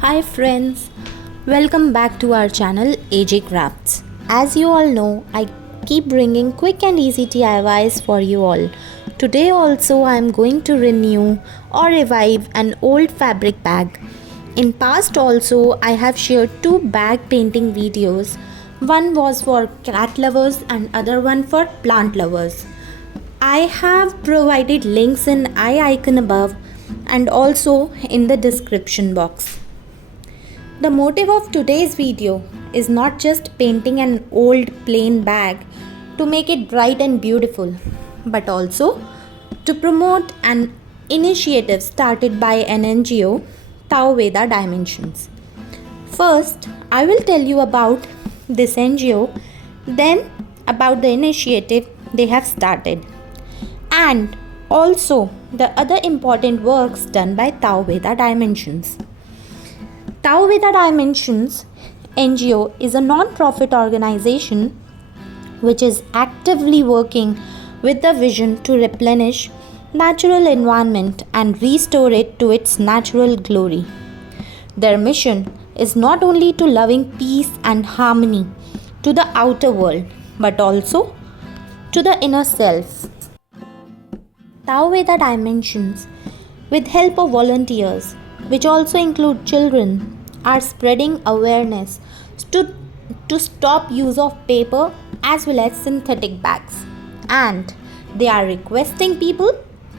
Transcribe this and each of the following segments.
Hi friends, welcome back to our channel AJ Crafts. As you all know, I keep bringing quick and easy DIYs for you all. Today also I am going to renew or revive an old fabric bag. In past also I have shared two bag painting videos. One was for cat lovers and other one for plant lovers. I have provided links in icon above and also in the description box. The motive of today's video is not just painting an old plain bag to make it bright and beautiful, but also to promote an initiative started by an NGO, Taoveda Dimensions. First, I will tell you about this NGO, then about the initiative they have started, and also the other important works done by Taoveda Dimensions. Taoveda Dimensions NGO is a non-profit organization which is actively working with the vision to replenish natural environment and restore it to its natural glory. Their mission is not only to loving peace and harmony to the outer world but also to the inner self. Taoveda Dimensions, with help of volunteers, which also include children, are spreading awareness to stop use of paper as well as synthetic bags, and they are requesting people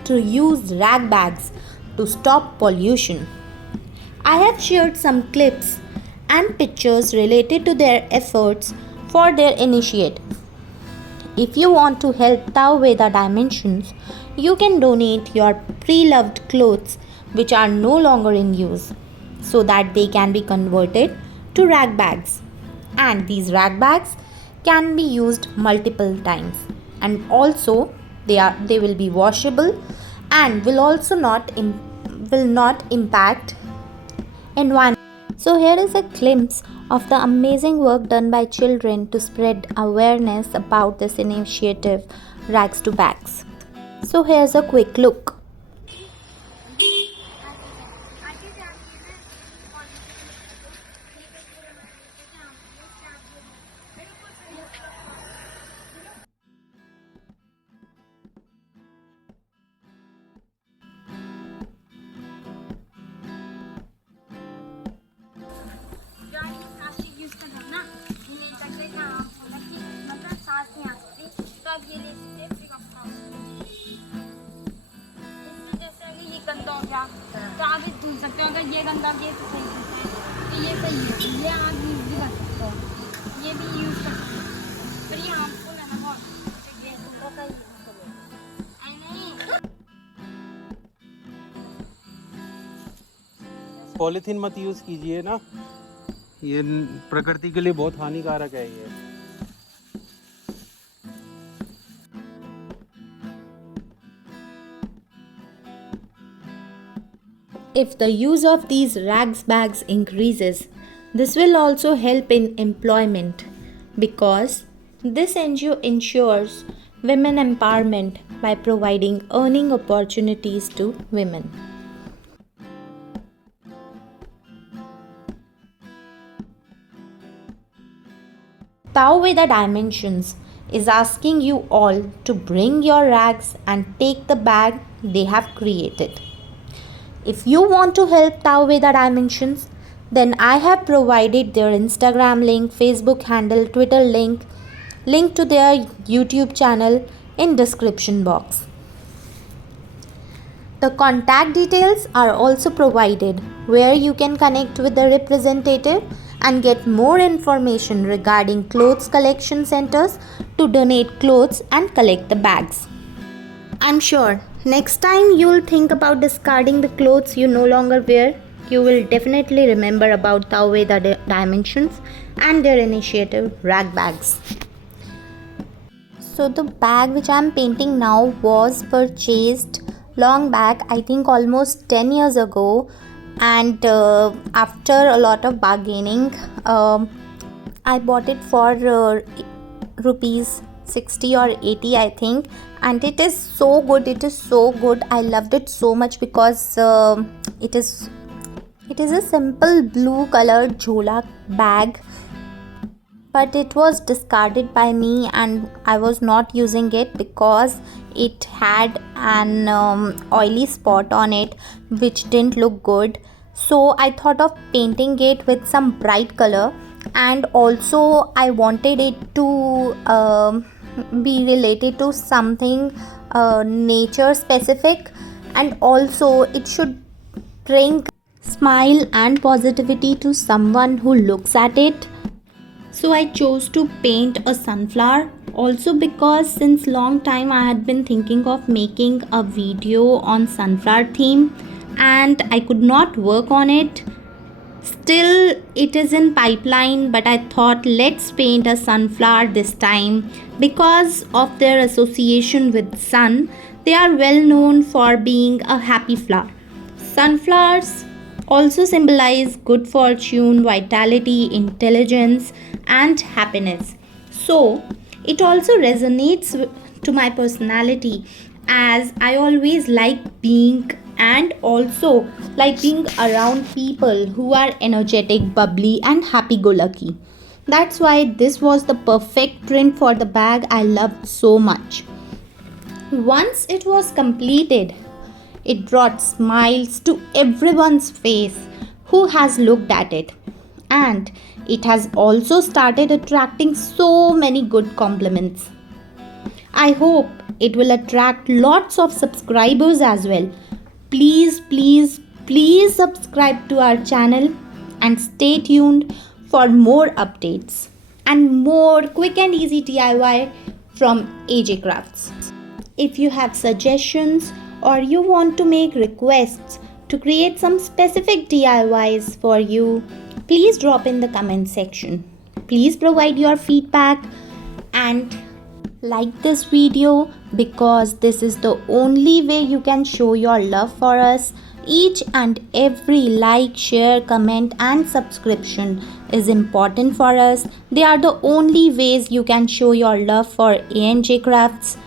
to use rag bags to stop pollution. I have shared some clips and pictures related to their efforts for their initiative. If you want to help Taoveda Dimensions, you can donate your pre-loved clothes which are no longer in use so that they can be converted to rag bags, and these rag bags can be used multiple times, and also they will be washable and will not impact environment. So here is a glimpse of the amazing work done by children to spread awareness about this initiative, Rags to Bags. So here's a quick look. गंदा हो गया तो आप भी धुल सकते हो। अगर ये गंदा ये तो सही है, तो ये सही है, ये आप यूज़ भी कर सकते हो, ये भी यूज़ कर सकते हो, पर ये हार्मफुल है ना बहुत, तो ये दूसरा का यूज़ करो। नहीं पॉलीथीन मत यूज़ कीजिए ना, ये प्रकृति के लिए बहुत हानिकारक है ये। If the use of these rags bags increases, this will also help in employment because this NGO ensures women empowerment by providing earning opportunities to women. Taoveda Dimensions is asking you all to bring your rags and take the bag they have created. If you want to help Taoveda Dimensions, then I have provided their Instagram link, Facebook handle, Twitter link to their YouTube channel in description box. The contact details are also provided where you can connect with the representative and get more information regarding clothes collection centers to donate clothes and collect the bags. I'm sure next time you'll think about discarding the clothes you no longer wear, you will definitely remember about Taoveda Dimensions and their initiative Rag Bags. So the bag which I'm painting now was purchased long back, I think almost 10 years ago, and after a lot of bargaining, I bought it for rupees 60 or 80 I think, and it is so good. I loved it so much because it is It is a simple blue colored jhola bag, but it was discarded by me and I was not using it because it had an oily spot on it which didn't look good. So I thought of painting it with some bright color, and also I wanted it to be related to something nature specific, and also it should bring smile and positivity to someone who looks at it. So I chose to paint a sunflower, also because since long time I had been thinking of making a video on sunflower theme and I could not work on it. Still it is in pipeline, but I thought let's paint a sunflower this time because of their association with sun. They are well known for being a happy flower. Sunflowers also symbolize good fortune, vitality, intelligence, and happiness. So, it also resonates to my personality, as I always like being and also like being around people who are energetic, bubbly, and happy go lucky. That's why this was the perfect print for the bag I loved so much. Once it was completed, it brought smiles to everyone's face who has looked at it, and it has also started attracting so many good compliments. I hope it will attract lots of subscribers as well. Please, please, please subscribe to our channel and stay tuned for more updates and more quick and easy DIY from AJ Crafts. If you have suggestions or you want to make requests to create some specific DIYs for you, please drop in the comment section. Please provide your feedback and like this video, because this is the only way you can show your love for us. Each and every like, share, comment and subscription is important for us. They are the only ways you can show your love for AJ Crafts.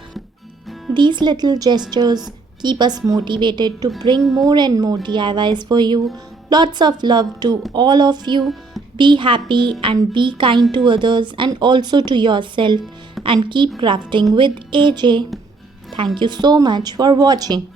These little gestures keep us motivated to bring more and more DIYs for you. Lots of love to all of you. Be happy and be kind to others and also to yourself, and keep crafting with AJ. Thank you so much for watching.